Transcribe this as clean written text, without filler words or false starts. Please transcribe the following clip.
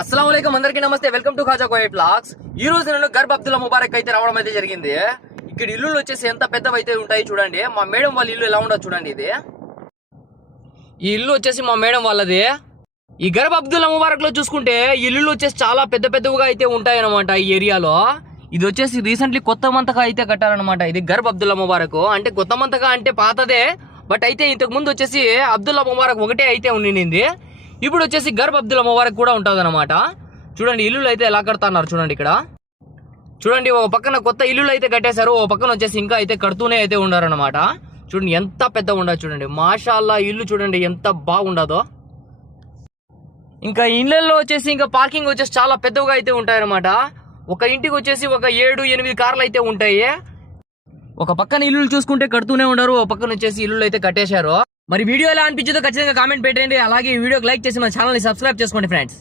అస్సలాము అలైకుం అందరికీ నమస్తే. వెల్కమ్ టు ఖాజా కోయ్ వ్లాగ్స్. ఈ రోజు నేను గర్బ్ అబ్దుల్లా ముబారక్ అయితే రావడం అయితే జరిగింది. ఇక్కడ ఇల్లులు వచ్చేసి ఎంత పెద్దవి అయితే ఉంటాయి చూడండి. మా మేడం వాళ్ళ ఇల్లు ఎలా ఉండదు చూడండి. ఇది ఈ ఇల్లు వచ్చేసి మా మేడం వాళ్ళది. ఈ గర్బ్ అబ్దుల్లా ముబారక్ లో చూసుకుంటే ఇల్లులు వచ్చేసి చాలా పెద్ద పెద్దవిగా అయితే ఉంటాయి అనమాట ఈ ఏరియాలో. ఇది వచ్చేసి రీసెంట్లీ కొత్త మంతగా అయితే కట్టారనమాట. ఇది గర్బ్ అబ్దుల్లా ముబారక్ అంటే కొత్త మంతగా అంటే పాతదే, బట్ అయితే ఇంతకు ముందు వచ్చేసి అబ్దుల్లా ముబారక్ ఒకటే అయితే ఉండింది. ఇప్పుడు వచ్చేసి గర్బ్ అబ్దుల్లా ముబారక్ కూడా ఉంటుంది అనమాట. చూడండి ఇల్లులు అయితే ఎలా కడతాన్నారు చూడండి. ఇక్కడ చూడండి ఒక పక్కన కొత్త ఇల్లులు అయితే కట్టేశారు, ఓ పక్కన వచ్చేసి ఇంకా అయితే కడుతూనే అయితే ఉన్నారనమాట. చూడండి ఎంత పెద్ద ఉండదు చూడండి. మాషాల్లా ఇల్లు చూడండి ఎంత బాగుండదో. ఇంకా ఇళ్ళల్లో వచ్చేసి ఇంకా పార్కింగ్ వచ్చేసి చాలా పెద్దగా అయితే ఉంటాయన్నమాట. ఒక ఇంటికి వచ్చేసి ఒక 7-8 కార్లు అయితే ఉంటాయి. ఒక పక్కన ఇల్లులు చూసుకుంటే కడుతూనే ఉండరు, ఒక పక్కన వచ్చేసి ఇల్లులు అయితే కట్టేశారు. మరి వీడియో ఎలా అనిపించిందో ఖచ్చితంగా కామెంట్ పెట్టండి. అలాగే ఈ వీడియోకి లైక్ చేసి మన ఛానల్ని సబ్స్క్రైబ్ చేసుకోండి ఫ్రెండ్స్.